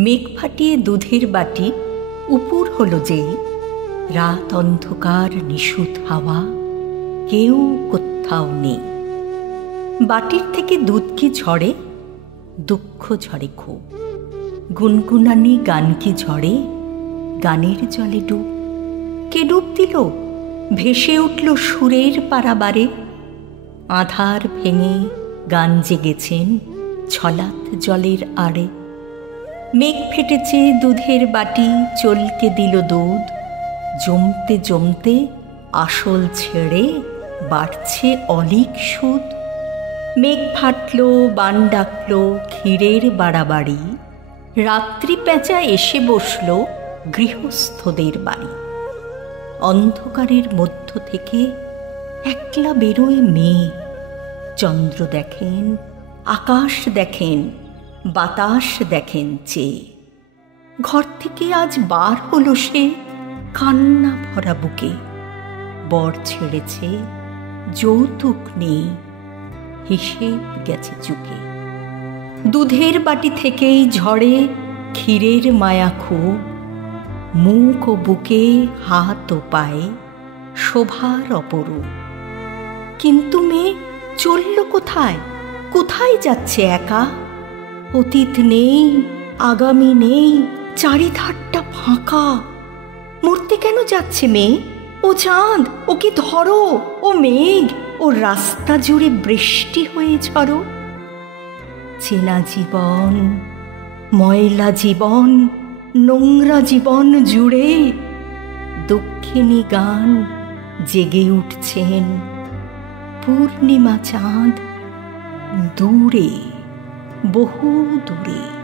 মেঘ ফাটিয়ে দুধের বাটি উপুর হলো যেই, রাত অন্ধকার নিশুত হাওয়া, কেউ কোথাও নেই। বাটির থেকে দুধ কি ঝরে? দুঃখ ঝরে খুব। গুনগুনানি গান কি ঝরে? গানের জলে ডুব। কে ডুব দিল? ভেসে উঠল সুরের পারাবারে। আধার ভেঙে গান জেগেছেন ছলাৎ জলের আড়ে। মেঘ ফেটেছে দুধের বাটি, চলকে দিল দুধ। জমতে জমতে আসল ছেড়ে বাড়ছে অলিক সুদ। মেঘ ফাটল, বান ডাকল ক্ষীরের বাড়াবাড়ি। রাত্রি পেঁচা এসে বসল গৃহস্থদের বাড়ি। অন্ধকারের মধ্য থেকে একলা বেরোয় মেঘ। চন্দ্র দেখেন, আকাশ দেখেন, বাতাস দেখেন চেয়ে। ঘর থেকে আজ বার হলো সে কান্না ভরা বুকে। বর ছেড়েছে, যৌতুক নেই, হিসেব গেছে চুকে। দুধের বাটি থেকেই ঝরে ক্ষীরের মায়া খুব। মুখ ও বুকে, হাত ও পায়ে শোভার অপরূপ। কিন্তু মেয়ে চলল কোথায়? কোথায় যাচ্ছে একা? অতীত নেই, আগামী নেই, চারিধারটা ফাঁকা। মরতে কেন যাচ্ছে মেয়ে? ও চাঁদ, ওকে ধরো। ও মেঘ, ও রাস্তা জুড়ে বৃষ্টি হয়ে ঝরো। চেনা জীবন, ময়লা জীবন, নোংরা জীবন জুড়ে দক্ষিণী গান জেগে উঠছেন পূর্ণিমা চাঁদ দূরে, বহু দূরে।